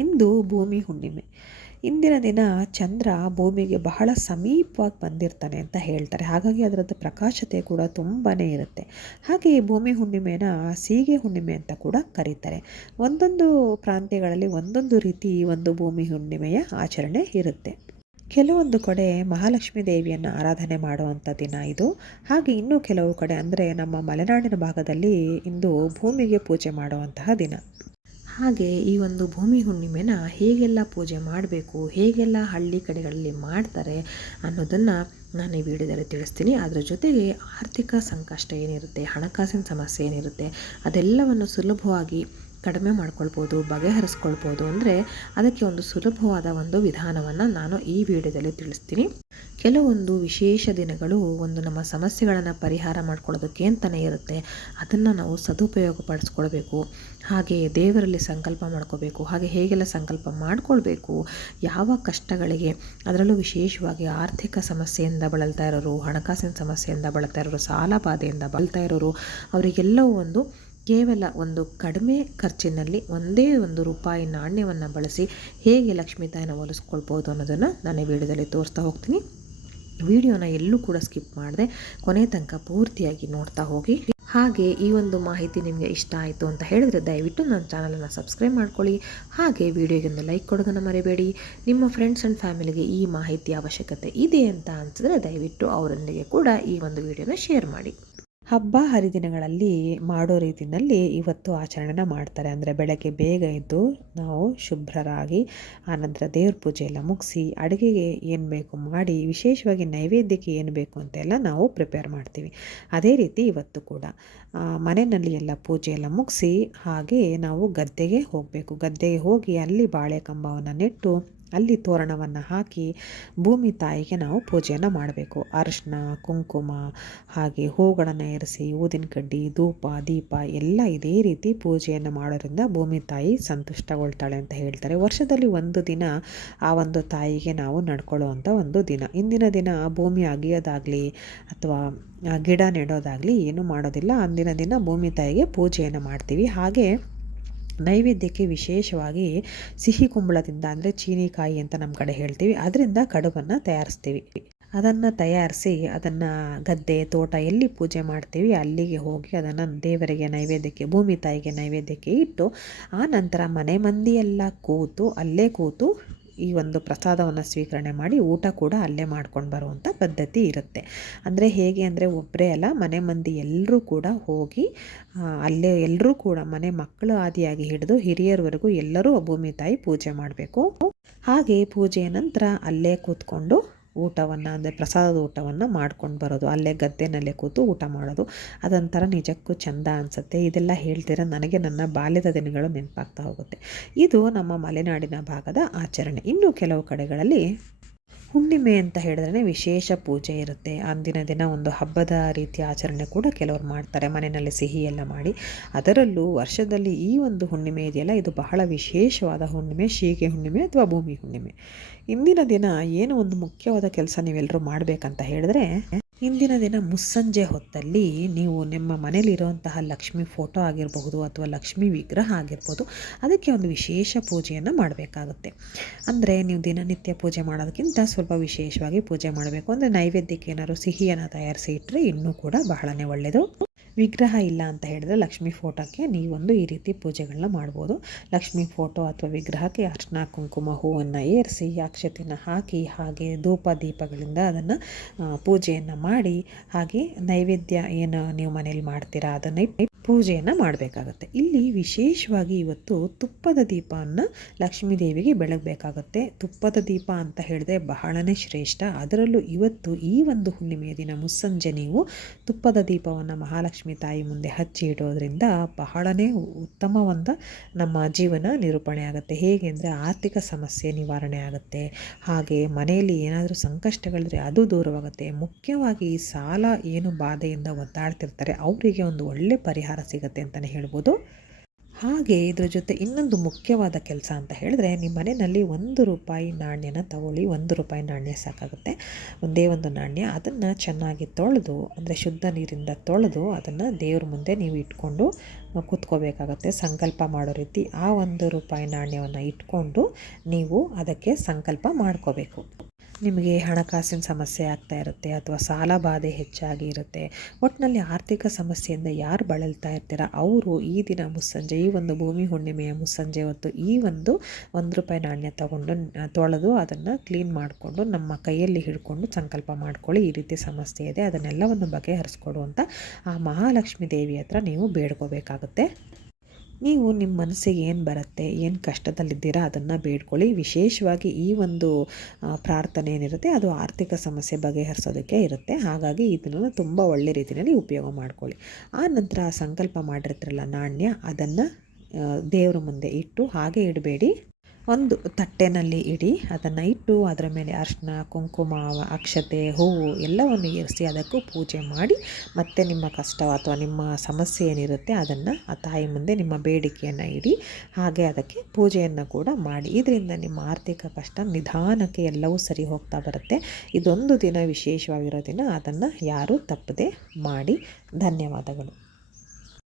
ಇಂದು ಭೂಮಿ ಹುಣ್ಣಿಮೆ. ಇಂದಿನ ದಿನ ಚಂದ್ರ ಭೂಮಿಗೆ ಬಹಳ ಸಮೀಪವಾಗಿ ಬಂದಿರ್ತಾನೆ ಅಂತ ಹೇಳ್ತಾರೆ. ಹಾಗಾಗಿ ಅದರದ್ದು ಪ್ರಕಾಶತೆ ಕೂಡ ತುಂಬಾ ಇರುತ್ತೆ. ಹಾಗೆ ಭೂಮಿ ಹುಣ್ಣಿಮೆನ ಸೀಗೆ ಹುಣ್ಣಿಮೆ ಅಂತ ಕೂಡ ಕರೀತಾರೆ. ಒಂದೊಂದು ಪ್ರಾಂತ್ಯಗಳಲ್ಲಿ ಒಂದೊಂದು ರೀತಿ ಒಂದು ಭೂಮಿ ಹುಣ್ಣಿಮೆಯ ಆಚರಣೆ ಇರುತ್ತೆ. ಕೆಲವೊಂದು ಕಡೆ ಮಹಾಲಕ್ಷ್ಮೀ ದೇವಿಯನ್ನು ಆರಾಧನೆ ಮಾಡುವಂಥ ದಿನ ಇದು. ಹಾಗೆ ಇನ್ನೂ ಕೆಲವು ಕಡೆ ಅಂದರೆ ನಮ್ಮ ಮಲೆನಾಡಿನ ಭಾಗದಲ್ಲಿ ಇಂದು ಭೂಮಿಗೆ ಪೂಜೆ ಮಾಡುವಂತಹ ದಿನ. ಹಾಗೆ ಈ ಒಂದು ಭೂಮಿ ಹುಣ್ಣಿಮೆನ ಹೇಗೆಲ್ಲ ಪೂಜೆ ಮಾಡಬೇಕು, ಹೇಗೆಲ್ಲ ಹಳ್ಳಿ ಕಡೆಗಳಲ್ಲಿ ಮಾಡ್ತಾರೆ ಅನ್ನೋದನ್ನು ನಾನು ಈ ವಿಡಿಯೋದಲ್ಲಿ ತಿಳಿಸ್ತೀನಿ. ಅದರ ಜೊತೆಗೆ ಆರ್ಥಿಕ ಸಂಕಷ್ಟ ಏನಿರುತ್ತೆ, ಹಣಕಾಸಿನ ಸಮಸ್ಯೆ ಏನಿರುತ್ತೆ, ಅದೆಲ್ಲವನ್ನು ಸುಲಭವಾಗಿ ಕಡಿಮೆ ಮಾಡ್ಕೊಳ್ಬೋದು, ಬಗೆಹರಿಸ್ಕೊಳ್ಬೋದು ಅಂದರೆ ಅದಕ್ಕೆ ಒಂದು ಸುಲಭವಾದ ಒಂದು ವಿಧಾನವನ್ನು ನಾನು ಈ ವಿಡಿಯೋದಲ್ಲಿ ತಿಳಿಸ್ತೀನಿ. ಕೆಲವೊಂದು ವಿಶೇಷ ದಿನಗಳು ಒಂದು ನಮ್ಮ ಸಮಸ್ಯೆಗಳನ್ನು ಪರಿಹಾರ ಮಾಡ್ಕೊಳ್ಳೋದಕ್ಕೆ ಅಂತಲೇ ಇರುತ್ತೆ. ಅದನ್ನು ನಾವು ಸದುಪಯೋಗ ಪಡಿಸ್ಕೊಳ್ಬೇಕು. ಹಾಗೆ ದೇವರಲ್ಲಿ ಸಂಕಲ್ಪ ಮಾಡ್ಕೋಬೇಕು, ಹಾಗೆ ಹೇಗೆಲ್ಲ ಸಂಕಲ್ಪ ಮಾಡಿಕೊಳ್ಬೇಕು, ಯಾವ ಕಷ್ಟಗಳಿಗೆ, ಅದರಲ್ಲೂ ವಿಶೇಷವಾಗಿ ಆರ್ಥಿಕ ಸಮಸ್ಯೆಯಿಂದ ಬಳಲ್ತಾ ಇರೋರು, ಹಣಕಾಸಿನ ಸಮಸ್ಯೆಯಿಂದ ಬಳಲ್ತಾ ಇರೋರು, ಸಾಲ ಬಾಧೆಯಿಂದ ಬಳಲ್ತಾ ಇರೋರು, ಅವರಿಗೆಲ್ಲವೂ ಒಂದು ಕೇವಲ ಒಂದು ಕಡಿಮೆ ಖರ್ಚಿನಲ್ಲಿ ಒಂದೇ ಒಂದು ರೂಪಾಯಿ ನಾಣ್ಯವನ್ನು ಬಳಸಿ ಹೇಗೆ ಲಕ್ಷ್ಮೀ ತಾಯಿನ ಹೋಲಿಸ್ಕೊಳ್ಬೋದು ಅನ್ನೋದನ್ನು ನಾನು ಈ ವಿಡಿಯೋದಲ್ಲಿ ತೋರಿಸ್ತಾ ಹೋಗ್ತೀನಿ. ವಿಡಿಯೋನ ಎಲ್ಲೂ ಕೂಡ ಸ್ಕಿಪ್ ಮಾಡಿದೆ ಕೊನೆ ತನಕ ಪೂರ್ತಿಯಾಗಿ ನೋಡ್ತಾ ಹೋಗಿ. ಹಾಗೆ ಈ ಒಂದು ಮಾಹಿತಿ ನಿಮಗೆ ಇಷ್ಟ ಆಯಿತು ಅಂತ ಹೇಳಿದರೆ ದಯವಿಟ್ಟು ನನ್ನ ಚಾನಲನ್ನು ಸಬ್ಸ್ಕ್ರೈಬ್ ಮಾಡ್ಕೊಳ್ಳಿ. ಹಾಗೆ ವಿಡಿಯೋಗೆ ಒಂದು ಲೈಕ್ ಕೊಡೋದನ್ನು ಮರಿಬೇಡಿ. ನಿಮ್ಮ ಫ್ರೆಂಡ್ಸ್ ಆ್ಯಂಡ್ ಫ್ಯಾಮಿಲಿಗೆ ಈ ಮಾಹಿತಿ ಅವಶ್ಯಕತೆ ಇದೆ ಅಂತ ಅನಿಸಿದ್ರೆ ದಯವಿಟ್ಟು ಅವರೊಂದಿಗೆ ಕೂಡ ಈ ಒಂದು ವಿಡಿಯೋನ ಶೇರ್ ಮಾಡಿ. ಹಬ್ಬ ಹರಿದಿನಗಳಲ್ಲಿ ಮಾಡೋ ರೀತಿಯಲ್ಲಿ ಇವತ್ತು ಆಚರಣೆನ ಮಾಡ್ತಾರೆ. ಅಂದರೆ ಬೆಳಗ್ಗೆ ಬೇಗ ಎದ್ದು ನಾವು ಶುಭ್ರರಾಗಿ ಆನಂತರ ದೇವ್ರ ಪೂಜೆಯೆಲ್ಲ ಮುಗಿಸಿ ಅಡುಗೆಗೆ ಏನು ಬೇಕು ಮಾಡಿ ವಿಶೇಷವಾಗಿ ನೈವೇದ್ಯಕ್ಕೆ ಏನು ಬೇಕು ಅಂತೆಲ್ಲ ನಾವು ಪ್ರಿಪೇರ್ ಮಾಡ್ತೀವಿ. ಅದೇ ರೀತಿ ಇವತ್ತು ಕೂಡ ಮನೆಯಲ್ಲಿ ಎಲ್ಲ ಪೂಜೆಯೆಲ್ಲ ಮುಗಿಸಿ ಹಾಗೆ ನಾವು ಗದ್ದೆಗೆ ಹೋಗಬೇಕು. ಗದ್ದೆಗೆ ಹೋಗಿ ಅಲ್ಲಿ ಬಾಳೆ ಕಂಬವನ್ನು ನೆಟ್ಟು ಅಲ್ಲಿ ತೋರಣವನ್ನು ಹಾಕಿ ಭೂಮಿ ತಾಯಿಗೆ ನಾವು ಪೂಜೆಯನ್ನು ಮಾಡಬೇಕು. ಅರಿಶಿನ, ಕುಂಕುಮ ಹಾಗೆ ಹೂಗಳನ್ನು ಏರಿಸಿ ಊದಿನ ಕಡ್ಡಿ, ಧೂಪ, ದೀಪ ಎಲ್ಲ ಇದೇ ರೀತಿ ಪೂಜೆಯನ್ನು ಮಾಡೋದ್ರಿಂದ ಭೂಮಿ ತಾಯಿ ಸಂತುಷ್ಟಗೊಳ್ತಾಳೆ ಅಂತ ಹೇಳ್ತಾರೆ. ವರ್ಷದಲ್ಲಿ ಒಂದು ದಿನ ಆ ಒಂದು ತಾಯಿಗೆ ನಾವು ನಡ್ಕೊಳ್ಳುವಂಥ ಒಂದು ದಿನ. ಇಂದಿನ ದಿನ ಭೂಮಿ ಅಗಿಯೋದಾಗಲಿ ಅಥವಾ ಗಿಡ ನೆಡೋದಾಗಲಿ ಏನೂ ಮಾಡೋದಿಲ್ಲ. ಅಂದಿನ ದಿನ ಭೂಮಿ ತಾಯಿಗೆ ಪೂಜೆಯನ್ನು ಮಾಡ್ತೀವಿ. ಹಾಗೆ ನೈವೇದ್ಯಕ್ಕೆ ವಿಶೇಷವಾಗಿ ಸಿಹಿ ಕುಂಬಳದಿಂದ ಅಂದರೆ ಚೀನಿಕಾಯಿ ಅಂತ ನಮ್ಮ ಕಡೆ ಹೇಳ್ತೀವಿ. ಅದರಿಂದ ಕಡುಬನ್ನು ತಯಾರಿಸ್ತೀವಿ. ಅದನ್ನು ತಯಾರಿಸಿ ಅದನ್ನು ಗದ್ದೆ, ತೋಟ ಎಲ್ಲಿ ಪೂಜೆ ಮಾಡ್ತೀವಿ ಅಲ್ಲಿಗೆ ಹೋಗಿ ಅದನ್ನು ದೇವರಿಗೆ ನೈವೇದ್ಯಕ್ಕೆ, ಭೂಮಿ ತಾಯಿಗೆ ನೈವೇದ್ಯಕ್ಕೆ ಇಟ್ಟು, ಆ ನಂತರ ಮನೆ ಮಂದಿಯೆಲ್ಲ ಕೂತು ಅಲ್ಲೇ ಕೂತು ಈ ಒಂದು ಪ್ರಸಾದವನ್ನು ಸ್ವೀಕರಣೆ ಮಾಡಿ ಊಟ ಕೂಡ ಅಲ್ಲೇ ಮಾಡ್ಕೊಂಡು ಬರುವಂಥ ಪದ್ಧತಿ ಇರುತ್ತೆ. ಅಂದರೆ ಹೇಗೆ ಅಂದರೆ ಒಬ್ಬರೇ ಅಲ್ಲ, ಮನೆ ಮಂದಿ ಎಲ್ಲರೂ ಕೂಡ ಹೋಗಿ ಅಲ್ಲೇ ಎಲ್ಲರೂ ಕೂಡ ಮನೆ ಮಕ್ಕಳು ಆದಿಯಾಗಿ ಹಿಡಿದು ಹಿರಿಯರವರೆಗೂ ಎಲ್ಲರೂ ಭೂಮಿ ತಾಯಿ ಪೂಜೆ ಮಾಡಬೇಕು. ಹಾಗೆ ಪೂಜೆಯ ನಂತರ ಅಲ್ಲೇ ಕೂತ್ಕೊಂಡು ಊಟವನ್ನು, ಅಂದರೆ ಪ್ರಸಾದದ ಊಟವನ್ನು ಮಾಡ್ಕೊಂಡು ಬರೋದು. ಅಲ್ಲೇ ಗದ್ದೆನಲ್ಲೇ ಕೂತು ಊಟ ಮಾಡೋದು. ಅದೊಂಥರ ನಿಜಕ್ಕೂ ಚೆಂದ ಅನಿಸುತ್ತೆ. ಇದೆಲ್ಲ ಹೇಳ್ತೀರ ನನಗೆ ನನ್ನ ಬಾಲ್ಯದ ದಿನಗಳು ನೆನಪಾಗ್ತಾ ಹೋಗುತ್ತೆ. ಇದು ನಮ್ಮ ಮಲೆನಾಡಿನ ಭಾಗದ ಆಚರಣೆ. ಇನ್ನು ಕೆಲವು ಕಡೆಗಳಲ್ಲಿ ಹುಣ್ಣಿಮೆ ಅಂತ ಹೇಳಿದ್ರೆ ವಿಶೇಷ ಪೂಜೆ ಇರುತ್ತೆ. ಅಂದಿನ ದಿನ ಒಂದು ಹಬ್ಬದ ರೀತಿಯ ಆಚರಣೆ ಕೂಡ ಕೆಲವರು ಮಾಡ್ತಾರೆ. ಮನೆಯಲ್ಲಿ ಸಿಹಿ ಎಲ್ಲ ಮಾಡಿ. ಅದರಲ್ಲೂ ವರ್ಷದಲ್ಲಿ ಈ ಒಂದು ಹುಣ್ಣಿಮೆ ಇದೆಯಲ್ಲ, ಇದು ಬಹಳ ವಿಶೇಷವಾದ ಹುಣ್ಣಿಮೆ. ಶೀಗೆ ಹುಣ್ಣಿಮೆ ಅಥವಾ ಭೂಮಿ ಹುಣ್ಣಿಮೆ. ಇಂದಿನ ದಿನ ಏನು ಒಂದು ಮುಖ್ಯವಾದ ಕೆಲಸ ನೀವೆಲ್ಲರೂ ಮಾಡಬೇಕಂತ ಹೇಳಿದ್ರೆ ಇಂದಿನ ದಿನ ಮುಸ್ಸಂಜೆ ಹೊತ್ತಲ್ಲಿ ನೀವು ನಿಮ್ಮ ಮನೇಲಿರುವಂತಹ ಲಕ್ಷ್ಮಿ ಫೋಟೋ ಆಗಿರಬಹುದು ಅಥವಾ ಲಕ್ಷ್ಮಿ ವಿಗ್ರಹ ಆಗಿರ್ಬೋದು, ಅದಕ್ಕೆ ಒಂದು ವಿಶೇಷ ಪೂಜೆಯನ್ನು ಮಾಡಬೇಕಾಗುತ್ತೆ. ಅಂದರೆ ನೀವು ದಿನನಿತ್ಯ ಪೂಜೆ ಮಾಡೋದಕ್ಕಿಂತ ಸ್ವಲ್ಪ ವಿಶೇಷವಾಗಿ ಪೂಜೆ ಮಾಡಬೇಕು. ಅಂದರೆ ನೈವೇದ್ಯಕ್ಕೆ ಏನಾದ್ರು ಸಿಹಿಯನ್ನು ತಯಾರಿಸಿ ಇಟ್ಟರೆ ಇನ್ನೂ ಕೂಡ ಬಹಳನೇ ಒಳ್ಳೆಯದು ವಿಗ್ರಹ ಇಲ್ಲ ಅಂತ ಹೇಳಿದ್ರೆ ಲಕ್ಷ್ಮೀ ಫೋಟೋಕ್ಕೆ ನೀವೊಂದು ಈ ರೀತಿ ಪೂಜೆಗಳನ್ನ ಮಾಡ್ಬೋದು. ಲಕ್ಷ್ಮೀ ಫೋಟೋ ಅಥವಾ ವಿಗ್ರಹಕ್ಕೆ ಅರ್ಶನ, ಕುಂಕುಮ, ಹೂವನ್ನು ಏರಿಸಿ ಅಕ್ಷತೆಯನ್ನು ಹಾಕಿ, ಹಾಗೆ ಧೂಪ ದೀಪಗಳಿಂದ ಅದನ್ನು ಪೂಜೆಯನ್ನು ಮಾಡಿ, ಹಾಗೆ ನೈವೇದ್ಯ ಏನು ನೀವು ಮನೇಲಿ ಮಾಡ್ತೀರಾ ಅದನ್ನು ಪೂಜೆಯನ್ನು ಮಾಡಬೇಕಾಗತ್ತೆ. ಇಲ್ಲಿ ವಿಶೇಷವಾಗಿ ಇವತ್ತು ತುಪ್ಪದ ದೀಪವನ್ನು ಲಕ್ಷ್ಮೀ ದೇವಿಗೆ ಬೆಳಗಬೇಕಾಗತ್ತೆ. ತುಪ್ಪದ ದೀಪ ಅಂತ ಹೇಳಿದ್ರೆ ಬಹಳನೇ ಶ್ರೇಷ್ಠ. ಅದರಲ್ಲೂ ಇವತ್ತು ಈ ಒಂದು ಹುಣ್ಣಿಮೆಯ ದಿನ ಮುಸ್ಸಂಜೆ ನೀವು ತುಪ್ಪದ ದೀಪವನ್ನು ಮಹಾಲಕ್ಷ್ಮಿ ತಾಯಿ ಮುಂದೆ ಹಚ್ಚಿ ಇಡೋದ್ರಿಂದ ಬಹಳನೇ ಉತ್ತಮವಾದ ನಮ್ಮ ಜೀವನ ನಿರೂಪಣೆ ಆಗುತ್ತೆ. ಹೇಗೆ ಅಂದರೆ ಆರ್ಥಿಕ ಸಮಸ್ಯೆ ನಿವಾರಣೆ ಆಗುತ್ತೆ. ಹಾಗೆ ಮನೆಯಲ್ಲಿ ಏನಾದರೂ ಸಂಕಷ್ಟಗಳಿದ್ರೆ ಅದು ದೂರವಾಗುತ್ತೆ. ಮುಖ್ಯವಾಗಿ ಸಾಲ ಏನು ಬಾಧೆಯಿಂದ ಒದ್ದಾಡ್ತಿರ್ತಾರೆ, ಅವರಿಗೆ ಒಂದು ಒಳ್ಳೆ ಪರಿಹಾರ ಸಿಗುತ್ತೆ ಅಂತಲೇ ಹೇಳ್ಬೋದು. ಹಾಗೆ ಇದ್ರ ಜೊತೆ ಇನ್ನೊಂದು ಮುಖ್ಯವಾದ ಕೆಲಸ ಅಂತ ಹೇಳಿದ್ರೆ ನಿಮ್ಮ ಮನೆಯಲ್ಲಿ ಒಂದು ರೂಪಾಯಿ ನಾಣ್ಯನ ತಗೊಳ್ಳಿ, ಒಂದು ರೂಪಾಯಿ ನಾಣ್ಯ ಸಾಕಾಗುತ್ತೆ. ಒಂದೇ ಒಂದು ನಾಣ್ಯ, ಅದನ್ನು ಚೆನ್ನಾಗಿ ತೊಳೆದು, ಅಂದರೆ ಶುದ್ಧ ನೀರಿಂದ ತೊಳೆದು ಅದನ್ನು ದೇವ್ರ ಮುಂದೆ ನೀವು ಇಟ್ಕೊಂಡು ಕೂತ್ಕೋಬೇಕಾಗತ್ತೆ. ಸಂಕಲ್ಪ ಮಾಡೋ ರೀತಿ ಆ ಒಂದು ರೂಪಾಯಿ ನಾಣ್ಯವನ್ನು ಇಟ್ಕೊಂಡು ನೀವು ಅದಕ್ಕೆ ಸಂಕಲ್ಪ ಮಾಡ್ಕೋಬೇಕು. ನಿಮಗೆ ಹಣಕಾಸಿನ ಸಮಸ್ಯೆ ಆಗ್ತಾ ಇರುತ್ತೆ ಅಥವಾ ಸಾಲ ಬಾಧೆ ಹೆಚ್ಚಾಗಿ ಇರುತ್ತೆ ಒಟ್ಟಿನಲ್ಲಿ ಆರ್ಥಿಕ ಸಮಸ್ಯೆಯಿಂದ ಯಾರು ಬಳಲ್ತಾ ಇರ್ತೀರ? ಅವರು ಈ ದಿನ ಮುಸ್ಸಂಜೆ, ಈ ಒಂದು ಭೂಮಿ ಹುಣ್ಣಿಮೆಯ ಮುಸ್ಸಂಜೆ ಹೊತ್ತು ಈ ಒಂದು ಒಂದು ರೂಪಾಯಿ ನಾಣ್ಯ ತಗೊಂಡು ತೊಳೆದು ಅದನ್ನು ಕ್ಲೀನ್ ಮಾಡಿಕೊಂಡು ನಮ್ಮ ಕೈಯಲ್ಲಿ ಹಿಡ್ಕೊಂಡು ಸಂಕಲ್ಪ ಮಾಡ್ಕೊಳ್ಳಿ. ಈ ರೀತಿ ಸಮಸ್ಯೆ ಇದೆ. ಅದನ್ನೆಲ್ಲವನ್ನು ಬಗೆಹರಿಸ್ಕೊಡು ಅಂತ ಆ ಮಹಾಲಕ್ಷ್ಮಿ ದೇವಿ ಹತ್ರ ನೀವು ಬೇಡ್ಕೋಬೇಕಾಗುತ್ತೆ. ನೀವು ನಿಮ್ಮ ಮನಸ್ಸಿಗೆ ಏನು ಬರುತ್ತೆ, ಏನು ಕಷ್ಟದಲ್ಲಿದ್ದೀರಾ ಅದನ್ನು ಬೇಡ್ಕೊಳ್ಳಿ. ವಿಶೇಷವಾಗಿ ಈ ಒಂದು ಪ್ರಾರ್ಥನೆ ಏನಿರುತ್ತೆ ಅದು ಆರ್ಥಿಕ ಸಮಸ್ಯೆ ಬಗೆಹರಿಸೋದಕ್ಕೆ ಇರುತ್ತೆ. ಹಾಗಾಗಿ ಇದನ್ನು ತುಂಬ ಒಳ್ಳೆ ರೀತಿಯಲ್ಲಿ ಉಪಯೋಗ ಮಾಡ್ಕೊಳ್ಳಿ. ಆ ನಂತರ ಸಂಕಲ್ಪ ಮಾಡಿರ್ತಿರಲ್ಲ ನಾಣ್ಯ ಅದನ್ನು ದೇವರ ಮುಂದೆ ಇಟ್ಟು ಹಾಗೆ ಇಡಬೇಡಿ. ಒಂದು ತಟ್ಟೆನಲ್ಲಿ ಇಡಿ, ಅದನ್ನು ಇಟ್ಟು ಅದರ ಮೇಲೆ ಅರಿಶಿನ ಕುಂಕುಮ, ಅಕ್ಷತೆ, ಹೂವು ಎಲ್ಲವನ್ನು ಏರಿಸಿ ಅದಕ್ಕೂ ಪೂಜೆ ಮಾಡಿ, ಮತ್ತೆ ನಿಮ್ಮ ಕಷ್ಟ ಅಥವಾ ನಿಮ್ಮ ಸಮಸ್ಯೆ ಏನಿರುತ್ತೆ ಅದನ್ನು ಆ ತಾಯಿ ಮುಂದೆ ನಿಮ್ಮ ಬೇಡಿಕೆಯನ್ನು ಇಡಿ, ಹಾಗೆ ಅದಕ್ಕೆ ಪೂಜೆಯನ್ನು ಕೂಡ ಮಾಡಿ. ಇದರಿಂದ ನಿಮ್ಮ ಆರ್ಥಿಕ ಕಷ್ಟ ನಿಧಾನಕ್ಕೆ ಎಲ್ಲವೂ ಸರಿ ಹೋಗ್ತಾ ಬರುತ್ತೆ. ಇದೊಂದು ದಿನ ವಿಶೇಷವಾಗಿರೋ ದಿನ, ಅದನ್ನು ಯಾರೂ ತಪ್ಪದೆ ಮಾಡಿ. ಧನ್ಯವಾದಗಳು.